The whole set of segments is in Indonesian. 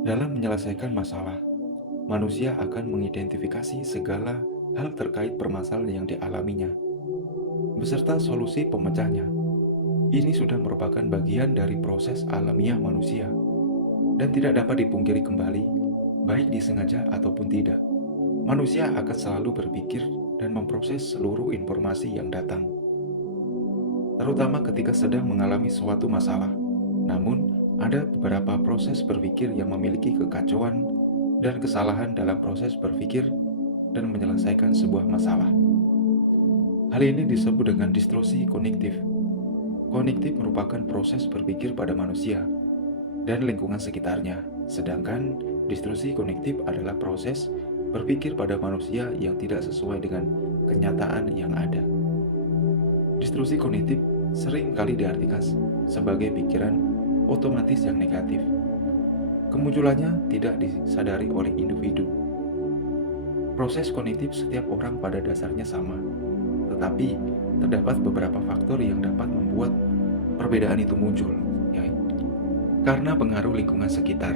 Dalam menyelesaikan masalah, manusia akan mengidentifikasi segala hal terkait permasalahan yang dialaminya, beserta solusi pemecahnya. Ini sudah merupakan bagian dari proses alamiah manusia dan tidak dapat dipungkiri kembali, baik disengaja ataupun tidak. Manusia akan selalu berpikir dan memproses seluruh informasi yang datang, terutama ketika sedang mengalami suatu masalah. Namun, ada beberapa proses berpikir yang memiliki kekacauan dan kesalahan dalam proses berpikir dan menyelesaikan sebuah masalah. Hal ini disebut dengan distorsi kognitif. Kognitif merupakan proses berpikir pada manusia dan lingkungan sekitarnya, sedangkan distorsi kognitif adalah proses berpikir pada manusia yang tidak sesuai dengan kenyataan yang ada. Distorsi kognitif sering kali diartikan sebagai pikiran otomatis yang negatif. Kemunculannya tidak disadari oleh individu. Proses kognitif setiap orang pada dasarnya sama, tetapi terdapat beberapa faktor yang dapat membuat perbedaan itu muncul, yaitu karena pengaruh lingkungan sekitar,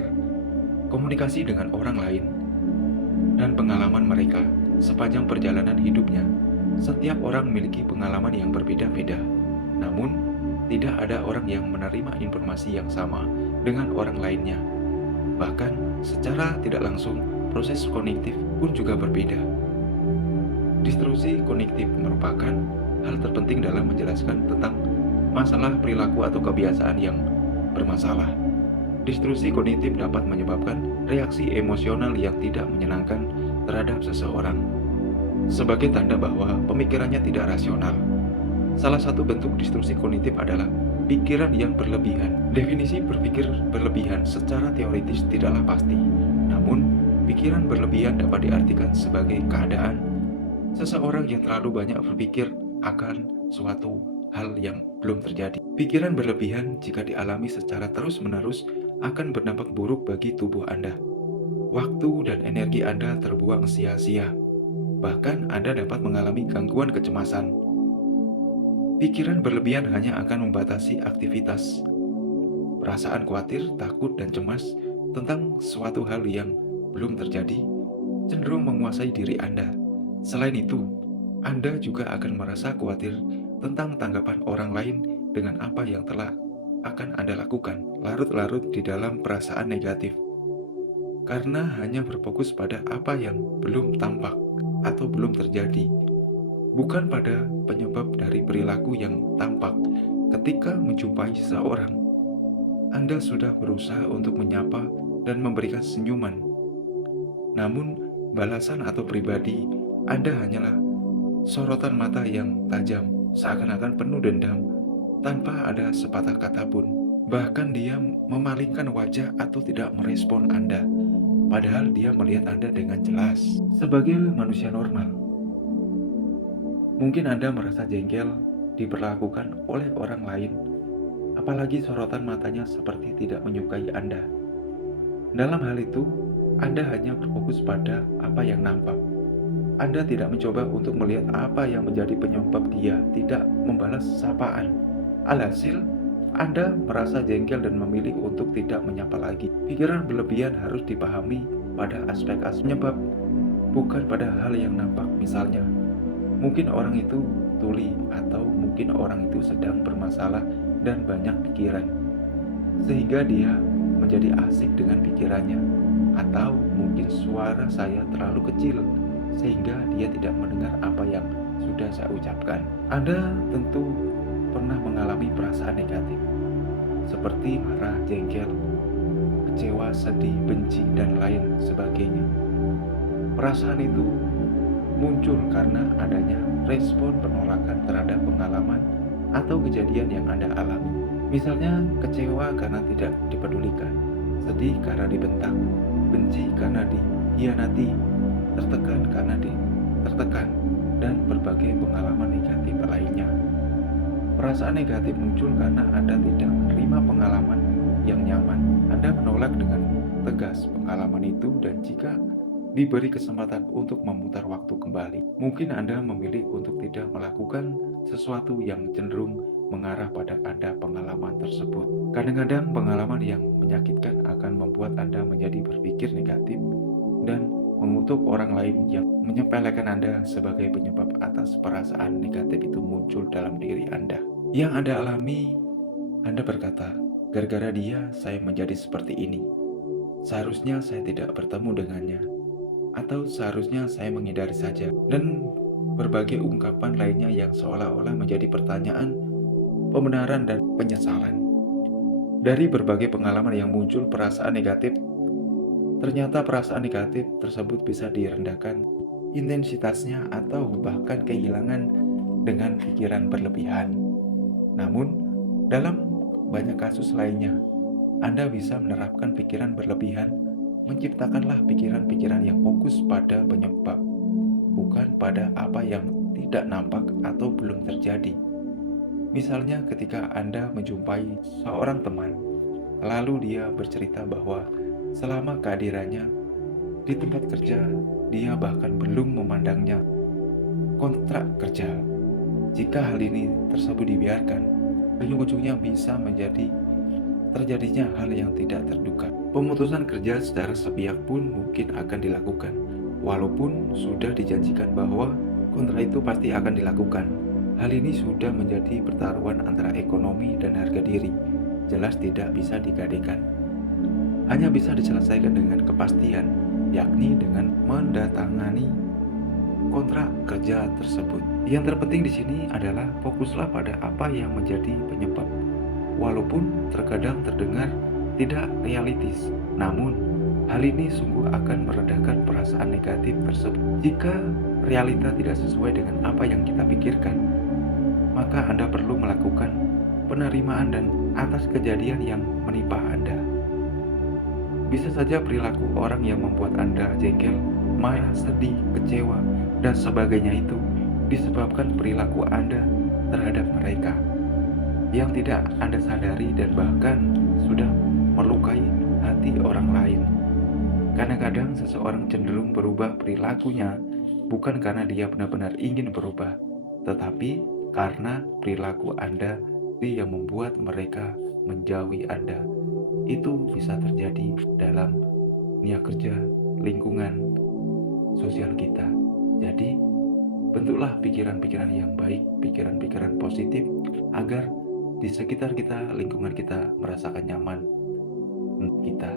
komunikasi dengan orang lain, dan pengalaman mereka sepanjang perjalanan hidupnya. Setiap orang memiliki pengalaman yang berbeda-beda, namun tidak ada orang yang menerima informasi yang sama dengan orang lainnya. Bahkan secara tidak langsung, proses kognitif pun juga berbeda. Distorsi kognitif merupakan hal terpenting dalam menjelaskan tentang masalah perilaku atau kebiasaan yang bermasalah. Distorsi kognitif dapat menyebabkan reaksi emosional yang tidak menyenangkan terhadap seseorang, sebagai tanda bahwa pemikirannya tidak rasional. Salah satu bentuk distorsi kognitif adalah pikiran yang berlebihan. Definisi berpikir berlebihan secara teoritis tidaklah pasti, namun pikiran berlebihan dapat diartikan sebagai keadaan seseorang yang terlalu banyak berpikir akan suatu hal yang belum terjadi. Pikiran berlebihan jika dialami secara terus-menerus akan berdampak buruk bagi tubuh Anda. Waktu dan energi Anda terbuang sia-sia. Bahkan Anda dapat mengalami gangguan kecemasan. Pikiran berlebihan hanya akan membatasi aktivitas. Perasaan khawatir, takut, dan cemas tentang suatu hal yang belum terjadi cenderung menguasai diri Anda. Selain itu, Anda juga akan merasa khawatir tentang tanggapan orang lain dengan apa yang telah akan Anda lakukan, larut-larut di dalam perasaan negatif. Karena hanya berfokus pada apa yang belum tampak atau belum terjadi, bukan pada penyebab dari perilaku yang tampak. Ketika menjumpai seseorang, Anda sudah berusaha untuk menyapa dan memberikan senyuman. Namun, balasan atau pribadi Anda hanyalah sorotan mata yang tajam, seakan-akan penuh dendam, tanpa ada sepatah kata pun. Bahkan dia memalingkan wajah atau tidak merespon Anda, padahal dia melihat Anda dengan jelas. Sebagai manusia normal, mungkin Anda merasa jengkel diperlakukan oleh orang lain, apalagi sorotan matanya seperti tidak menyukai Anda. Dalam hal itu, Anda hanya berfokus pada apa yang nampak. Anda tidak mencoba untuk melihat apa yang menjadi penyebab dia tidak membalas sapaan. Alhasil, Anda merasa jengkel dan memilih untuk tidak menyapa lagi. Pikiran berlebihan harus dipahami pada aspek-aspek penyebab, bukan pada hal yang nampak. Misalnya, mungkin orang itu tuli, atau mungkin orang itu sedang bermasalah dan banyak pikiran, sehingga dia menjadi asik dengan pikirannya. Atau mungkin suara saya terlalu kecil, sehingga dia tidak mendengar apa yang sudah saya ucapkan. Anda tentu pernah mengalami perasaan negatif, seperti marah, jengkel, kecewa, sedih, benci, dan lain sebagainya. Perasaan itu muncul karena adanya respon penolakan terhadap pengalaman atau kejadian yang Anda alami. Misalnya, kecewa karena tidak dipedulikan, sedih karena dibentak, benci karena dikhianati, tertekan karena tertekan, dan berbagai pengalaman negatif lainnya. Perasaan negatif muncul karena Anda tidak menerima pengalaman yang nyaman. Anda menolak dengan tegas pengalaman itu, dan jika diberi kesempatan untuk memutar waktu kembali, mungkin Anda memilih untuk tidak melakukan sesuatu yang cenderung mengarah pada Anda pengalaman tersebut. Kadang-kadang pengalaman yang menyakitkan akan membuat Anda menjadi berpikir negatif dan mengutuk orang lain yang menyepelekan Anda sebagai penyebab atas perasaan negatif itu muncul dalam diri Anda. Yang Anda alami, Anda berkata, "Gara-gara dia, saya menjadi seperti ini. Seharusnya saya tidak bertemu dengannya, atau seharusnya saya menghindari saja." Dan berbagai ungkapan lainnya yang seolah-olah menjadi pertanyaan, pembenaran, dan penyesalan. Dari berbagai pengalaman yang muncul perasaan negatif, ternyata perasaan negatif tersebut bisa direndahkan intensitasnya atau bahkan kehilangan dengan pikiran berlebihan. Namun, dalam banyak kasus lainnya, Anda bisa menerapkan pikiran berlebihan. Menciptakanlah pikiran-pikiran yang fokus pada penyebab, bukan pada apa yang tidak nampak atau belum terjadi. Misalnya ketika Anda menjumpai seorang teman, lalu dia bercerita bahwa selama kehadirannya di tempat kerja, dia bahkan belum memandangnya kontrak kerja. Jika hal ini tersebut dibiarkan, ujung-ujungnya bisa menjadi terjadinya hal yang tidak terduga. Pemutusan kerja secara sepihak pun mungkin akan dilakukan, walaupun sudah dijanjikan bahwa kontrak itu pasti akan dilakukan. Hal ini sudah menjadi pertaruhan antara ekonomi dan harga diri. Jelas tidak bisa digadaikan. Hanya bisa diselesaikan dengan kepastian, yakni dengan mendatangani kontrak kerja tersebut. Yang terpenting di sini adalah fokuslah pada apa yang menjadi penyebab. Walaupun terkadang terdengar tidak realistis, namun hal ini sungguh akan meredakan perasaan negatif tersebut. Jika realita tidak sesuai dengan apa yang kita pikirkan, maka Anda perlu melakukan penerimaan dan atas kejadian yang menimpa Anda. Bisa saja perilaku orang yang membuat Anda jengkel, marah, sedih, kecewa, dan sebagainya itu disebabkan perilaku Anda terhadap mereka yang tidak Anda sadari dan bahkan sudah melukai hati orang lain. Kadang-kadang seseorang cenderung berubah perilakunya bukan karena dia benar-benar ingin berubah, tetapi karena perilaku Anda yang membuat mereka menjauhi Anda. Itu bisa terjadi dalam dunia kerja, lingkungan sosial kita. Jadi, bentuklah pikiran-pikiran yang baik, pikiran-pikiran positif, agar di sekitar kita, lingkungan kita merasakan nyaman kita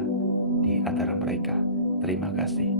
di antara mereka. Terima kasih.